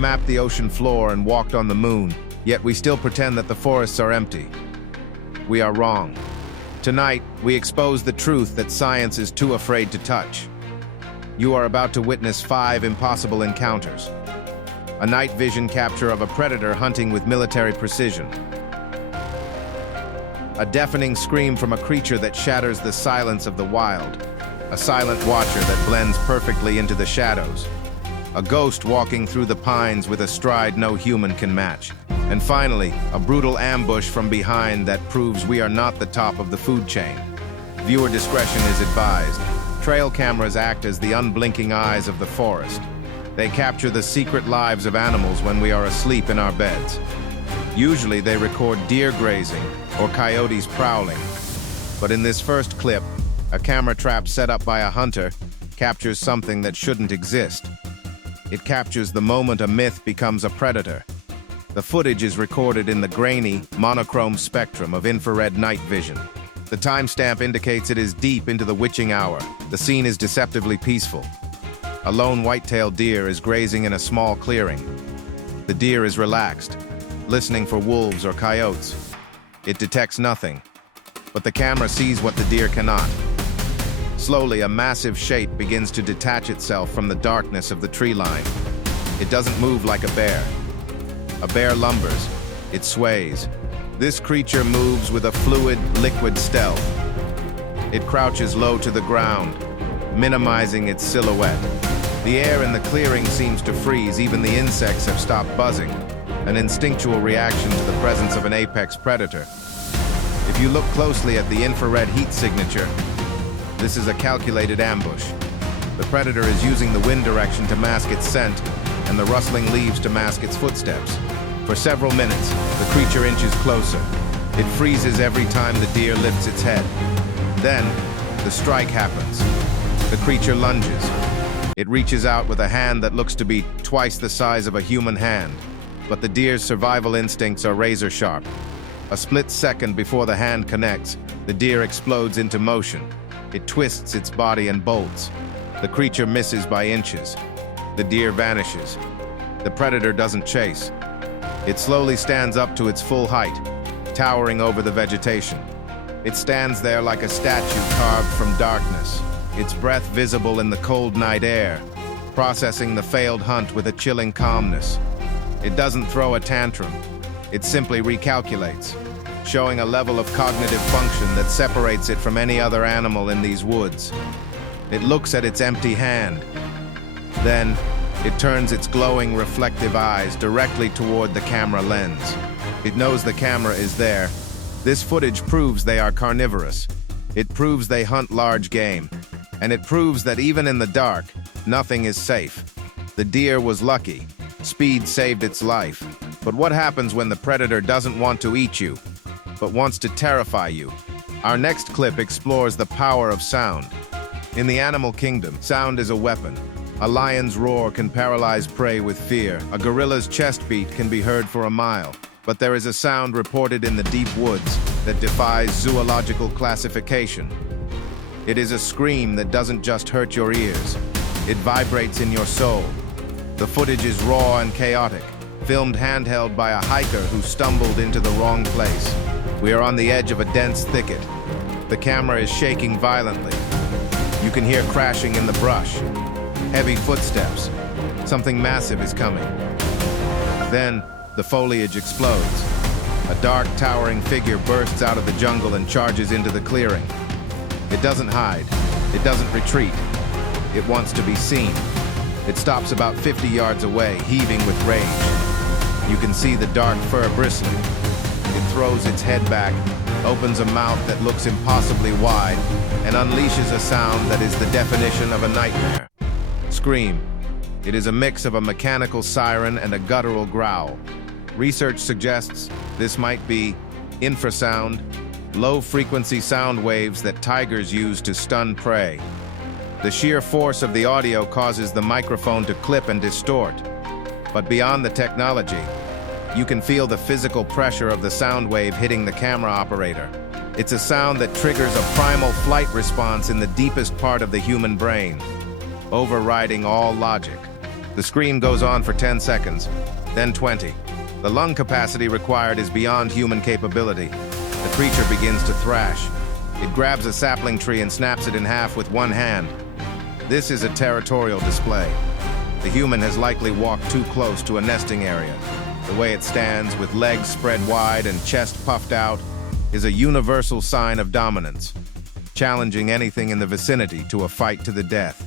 mapped the ocean floor and walked on the moon, yet we still pretend that the forests are empty. We are wrong. Tonight, we expose the truth that science is too afraid to touch. You are about to witness 5 impossible encounters. A night vision capture of a predator hunting with military precision. A deafening scream from a creature that shatters the silence of the wild. A silent watcher that blends perfectly into the shadows. A ghost walking through the pines with a stride no human can match. And finally, a brutal ambush from behind that proves we are not the top of the food chain. Viewer discretion is advised. Trail cameras act as the unblinking eyes of the forest. They capture the secret lives of animals when we are asleep in our beds. Usually they record deer grazing or coyotes prowling. But in this first clip, a camera trap set up by a hunter captures something that shouldn't exist. It captures the moment a myth becomes a predator. The footage is recorded in the grainy, monochrome spectrum of infrared night vision. The timestamp indicates it is deep into the witching hour. The scene is deceptively peaceful. A lone white-tailed deer is grazing in a small clearing. The deer is relaxed, listening for wolves or coyotes. It detects nothing, but the camera sees what the deer cannot. Slowly, a massive shape begins to detach itself from the darkness of the tree line. It doesn't move like a bear. A bear lumbers. It sways. This creature moves with a fluid, liquid stealth. It crouches low to the ground, minimizing its silhouette. The air in the clearing seems to freeze. Even the insects have stopped buzzing, an instinctual reaction to the presence of an apex predator. If you look closely at the infrared heat signature, this is a calculated ambush. The predator is using the wind direction to mask its scent and the rustling leaves to mask its footsteps. For several minutes, the creature inches closer. It freezes every time the deer lifts its head. Then, the strike happens. The creature lunges. It reaches out with a hand that looks to be twice the size of a human hand, but the deer's survival instincts are razor sharp. A split second before the hand connects, the deer explodes into motion. It twists its body and bolts. The creature misses by inches. The deer vanishes. The predator doesn't chase. It slowly stands up to its full height, towering over the vegetation. It stands there like a statue carved from darkness, its breath visible in the cold night air, processing the failed hunt with a chilling calmness. It doesn't throw a tantrum. It simply recalculates, showing a level of cognitive function that separates it from any other animal in these woods. It looks at its empty hand. Then, it turns its glowing, reflective eyes directly toward the camera lens. It knows the camera is there. This footage proves they are carnivorous. It proves they hunt large game. And it proves that even in the dark, nothing is safe. The deer was lucky. Speed saved its life. But what happens when the predator doesn't want to eat you, but wants to terrify you? Our next clip explores the power of sound. In the animal kingdom, sound is a weapon. A lion's roar can paralyze prey with fear. A gorilla's chest beat can be heard for a mile. But there is a sound reported in the deep woods that defies zoological classification. It is a scream that doesn't just hurt your ears. It vibrates in your soul. The footage is raw and chaotic, filmed handheld by a hiker who stumbled into the wrong place. We are on the edge of a dense thicket. The camera is shaking violently. You can hear crashing in the brush. Heavy footsteps. Something massive is coming. Then, the foliage explodes. A dark, towering figure bursts out of the jungle and charges into the clearing. It doesn't hide. It doesn't retreat. It wants to be seen. It stops about 50 yards away, heaving with rage. You can see the dark fur bristling. It throws its head back, opens a mouth that looks impossibly wide, and unleashes a sound that is the definition of a nightmare. Scream. It is a mix of a mechanical siren and a guttural growl. Research suggests this might be infrasound, low-frequency sound waves that tigers use to stun prey. The sheer force of the audio causes the microphone to clip and distort. But beyond the technology, you can feel the physical pressure of the sound wave hitting the camera operator. It's a sound that triggers a primal flight response in the deepest part of the human brain, overriding all logic. The The scream goes on for 10 seconds, then 20. The lung capacity required is beyond human capability. The creature begins to thrash. It grabs a sapling tree and snaps it in half with one hand. This is a territorial display. The human has likely walked too close to a nesting area. The way it stands, with legs spread wide and chest puffed out, is a universal sign of dominance, challenging anything in the vicinity to a fight to the death.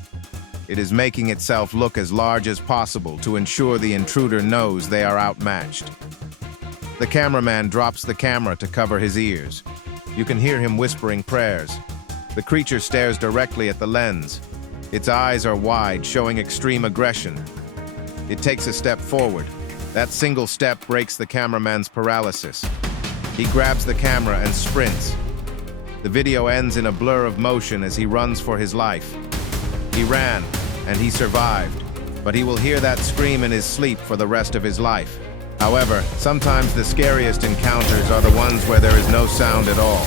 It is making itself look as large as possible to ensure the intruder knows they are outmatched. The cameraman drops the camera to cover his ears. You can hear him whispering prayers. The creature stares directly at the lens. Its eyes are wide, showing extreme aggression. It takes a step forward. That single step breaks the cameraman's paralysis. He grabs the camera and sprints. The video ends in a blur of motion as he runs for his life. He ran, and he survived, but he will hear that scream in his sleep for the rest of his life. However, sometimes the scariest encounters are the ones where there is no sound at all.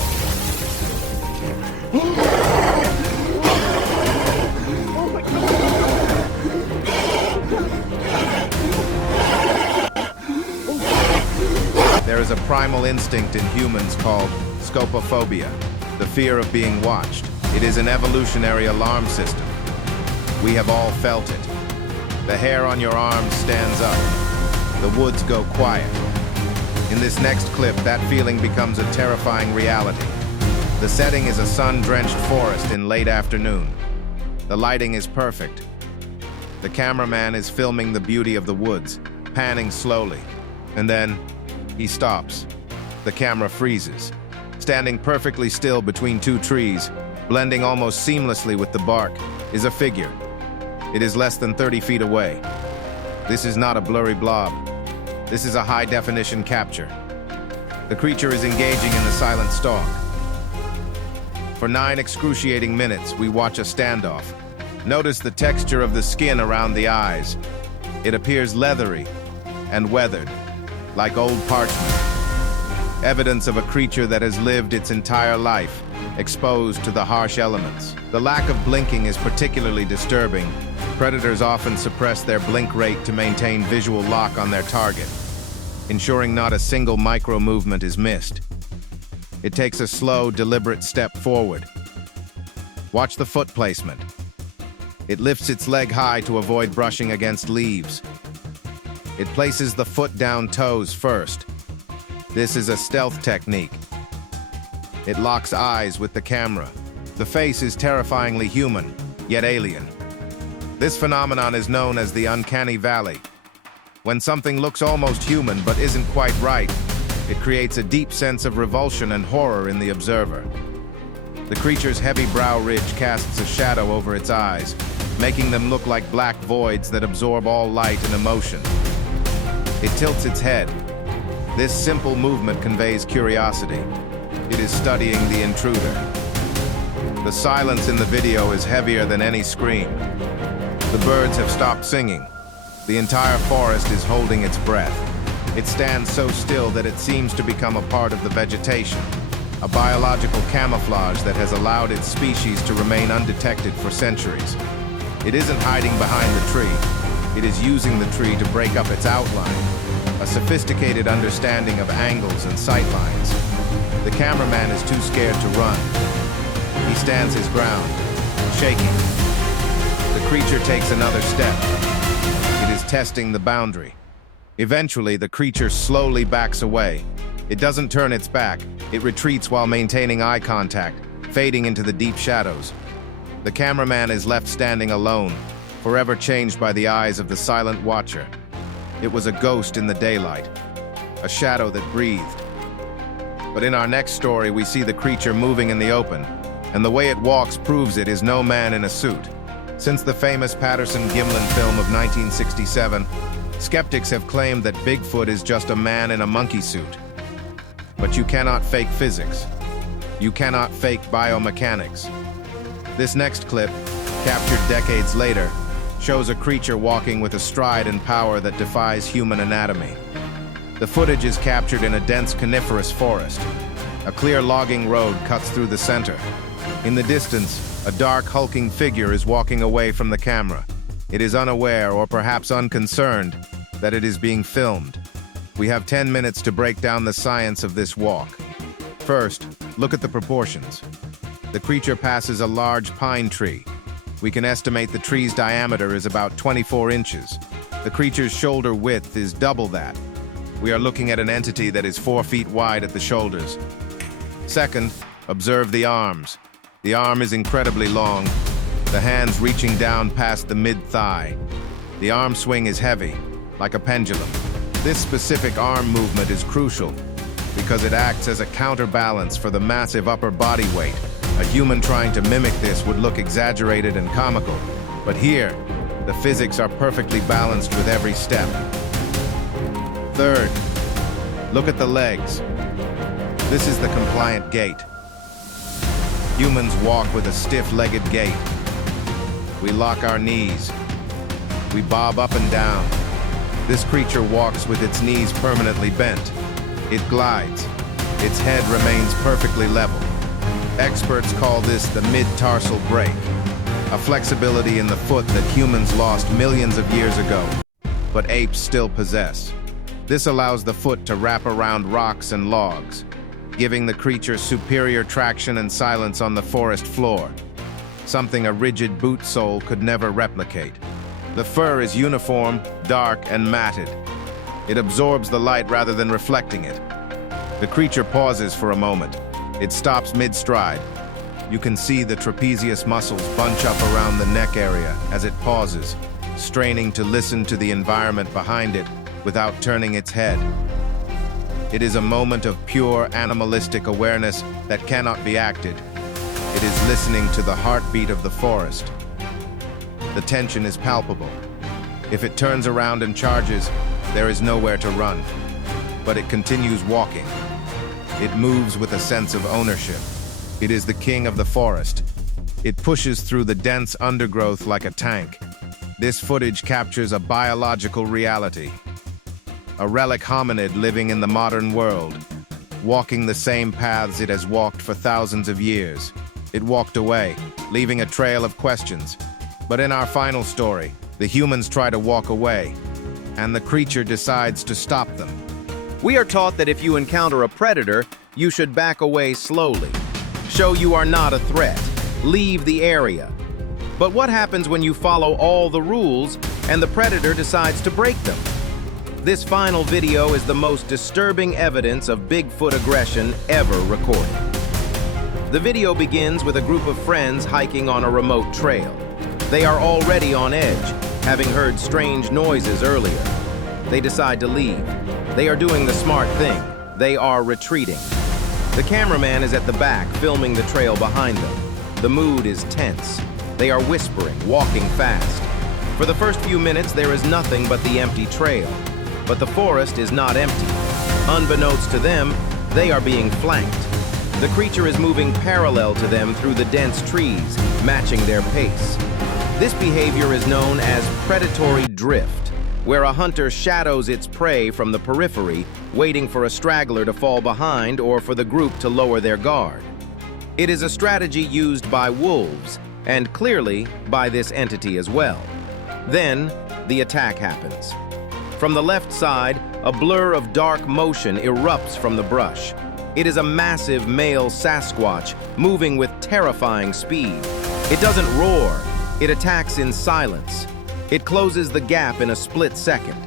There is a primal instinct in humans called scopophobia, the fear of being watched. It is an evolutionary alarm system. We have all felt it. The hair on your arms stands up. The woods go quiet. In this next clip, that feeling becomes a terrifying reality. The setting is a sun-drenched forest in late afternoon. The lighting is perfect. The cameraman is filming the beauty of the woods, panning slowly. And then, he stops. The camera freezes. Standing perfectly still between two trees, blending almost seamlessly with the bark, is a figure. It is less than 30 feet away. This is not a blurry blob. This is a high-definition capture. The creature is engaging in the silent stalk. For 9 excruciating minutes, we watch a standoff. Notice the texture of the skin around the eyes. It appears leathery and weathered, like old parchment. Evidence of a creature that has lived its entire life, exposed to the harsh elements. The lack of blinking is particularly disturbing. Predators often suppress their blink rate to maintain visual lock on their target, ensuring not a single micro-movement is missed. It takes a slow, deliberate step forward. Watch the foot placement. It lifts its leg high to avoid brushing against leaves. It places the foot down toes first. This is a stealth technique. It locks eyes with the camera. The face is terrifyingly human, yet alien. This phenomenon is known as the uncanny valley. When something looks almost human but isn't quite right, it creates a deep sense of revulsion and horror in the observer. The creature's heavy brow ridge casts a shadow over its eyes, making them look like black voids that absorb all light and emotion. It tilts its head. This simple movement conveys curiosity. It is studying the intruder. The silence in the video is heavier than any scream. The birds have stopped singing. The entire forest is holding its breath. It stands so still that it seems to become a part of the vegetation, a biological camouflage that has allowed its species to remain undetected for centuries. It isn't hiding behind the tree. It is using the tree to break up its outline, a sophisticated understanding of angles and sightlines. The cameraman is too scared to run. He stands his ground, shaking. The creature takes another step. It is testing the boundary. Eventually, the creature slowly backs away. It doesn't turn its back. It retreats while maintaining eye contact, fading into the deep shadows. The cameraman is left standing alone, forever changed by the eyes of the silent watcher. It was a ghost in the daylight, a shadow that breathed. But in our next story, we see the creature moving in the open, and the way it walks proves it is no man in a suit. Since the famous Patterson-Gimlin film of 1967, skeptics have claimed that Bigfoot is just a man in a monkey suit. But you cannot fake physics. You cannot fake biomechanics. This next clip, captured decades later, shows a creature walking with a stride and power that defies human anatomy. The footage is captured in a dense coniferous forest. A clear logging road cuts through the center. In the distance, a dark, hulking figure is walking away from the camera. It is unaware, or perhaps unconcerned, that it is being filmed. We have 10 minutes to break down the science of this walk. First, look at the proportions. The creature passes a large pine tree. We can estimate the tree's diameter is about 24 inches. The creature's shoulder width is double that. We are looking at an entity that is 4 feet wide at the shoulders. Second, observe the arms. The arm is incredibly long, the hands reaching down past the mid-thigh. The arm swing is heavy, like a pendulum. This specific arm movement is crucial because it acts as a counterbalance for the massive upper body weight. A human trying to mimic this would look exaggerated and comical. But here, the physics are perfectly balanced with every step. Third, look at the legs. This is the compliant gait. Humans walk with a stiff-legged gait. We lock our knees. We bob up and down. This creature walks with its knees permanently bent. It glides. Its head remains perfectly level. Experts call this the mid-tarsal break, a flexibility in the foot that humans lost millions of years ago, but apes still possess. This allows the foot to wrap around rocks and logs, giving the creature superior traction and silence on the forest floor, something a rigid boot sole could never replicate. The fur is uniform, dark, and matted. It absorbs the light rather than reflecting it. The creature pauses for a moment. It stops mid-stride. You can see the trapezius muscles bunch up around the neck area as it pauses, straining to listen to the environment behind it without turning its head. It is a moment of pure animalistic awareness that cannot be acted. It is listening to the heartbeat of the forest. The tension is palpable. If it turns around and charges, there is nowhere to run. But it continues walking. It moves with a sense of ownership. It is the king of the forest. It pushes through the dense undergrowth like a tank. This footage captures a biological reality. A relic hominid living in the modern world, walking the same paths it has walked for thousands of years. It walked away, leaving a trail of questions. But in our final story, the humans try to walk away, and the creature decides to stop them. We are taught that if you encounter a predator, you should back away slowly. Show you are not a threat. Leave the area. But what happens when you follow all the rules and the predator decides to break them? This final video is the most disturbing evidence of Bigfoot aggression ever recorded. The video begins with a group of friends hiking on a remote trail. They are already on edge, having heard strange noises earlier. They decide to leave. They are doing the smart thing. They are retreating. The cameraman is at the back, filming the trail behind them. The mood is tense. They are whispering, walking fast. For the first few minutes, there is nothing but the empty trail. But the forest is not empty. Unbeknownst to them, they are being flanked. The creature is moving parallel to them through the dense trees, matching their pace. This behavior is known as predatory drift, where a hunter shadows its prey from the periphery, waiting for a straggler to fall behind or for the group to lower their guard. It is a strategy used by wolves, and clearly by this entity as well. Then, the attack happens. From the left side, a blur of dark motion erupts from the brush. It is a massive male Sasquatch moving with terrifying speed. It doesn't roar. It attacks in silence. It closes the gap in a split second.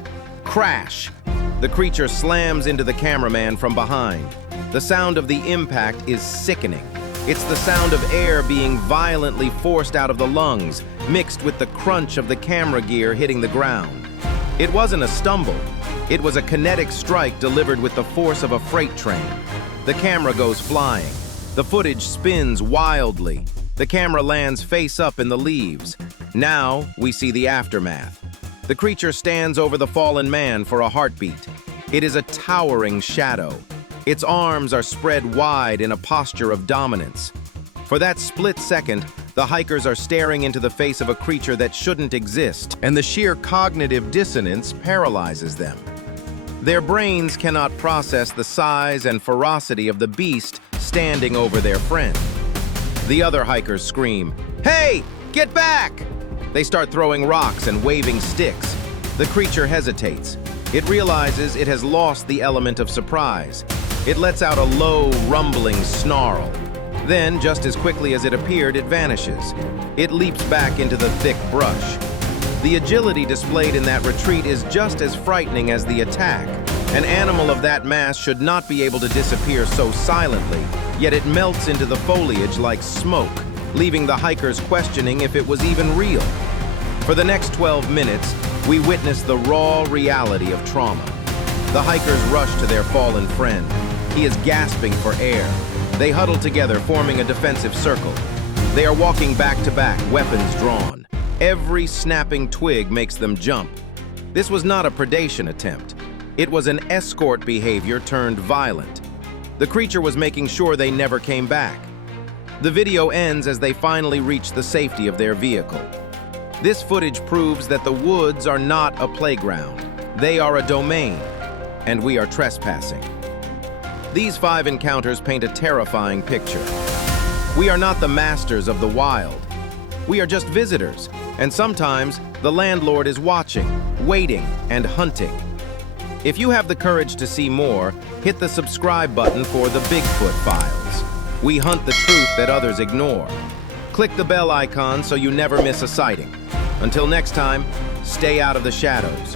Crash! The creature slams into the cameraman from behind. The sound of the impact is sickening. It's the sound of air being violently forced out of the lungs, mixed with the crunch of the camera gear hitting the ground. It wasn't a stumble. It was a kinetic strike delivered with the force of a freight train. The camera goes flying. The footage spins wildly. The camera lands face up in the leaves. Now we see the aftermath. The creature stands over the fallen man for a heartbeat. It is a towering shadow. Its arms are spread wide in a posture of dominance. For that split second, the hikers are staring into the face of a creature that shouldn't exist, and the sheer cognitive dissonance paralyzes them. Their brains cannot process the size and ferocity of the beast standing over their friend. The other hikers scream, "Hey, get back!" They start throwing rocks and waving sticks. The creature hesitates. It realizes it has lost the element of surprise. It lets out a low, rumbling snarl. Then, just as quickly as it appeared, it vanishes. It leaps back into the thick brush. The agility displayed in that retreat is just as frightening as the attack. An animal of that mass should not be able to disappear so silently, yet it melts into the foliage like smoke, leaving the hikers questioning if it was even real. For the next 12 minutes, we witness the raw reality of trauma. The hikers rush to their fallen friend. He is gasping for air. They huddle together, forming a defensive circle. They are walking back to back, weapons drawn. Every snapping twig makes them jump. This was not a predation attempt. It was an escort behavior turned violent. The creature was making sure they never came back. The video ends as they finally reach the safety of their vehicle. This footage proves that the woods are not a playground. They are a domain, and we are trespassing. These 5 encounters paint a terrifying picture. We are not the masters of the wild. We are just visitors, and sometimes the landlord is watching, waiting, and hunting. If you have the courage to see more, hit the subscribe button for the Bigfoot Files. We hunt the truth that others ignore. Click the bell icon so you never miss a sighting. Until next time, stay out of the shadows.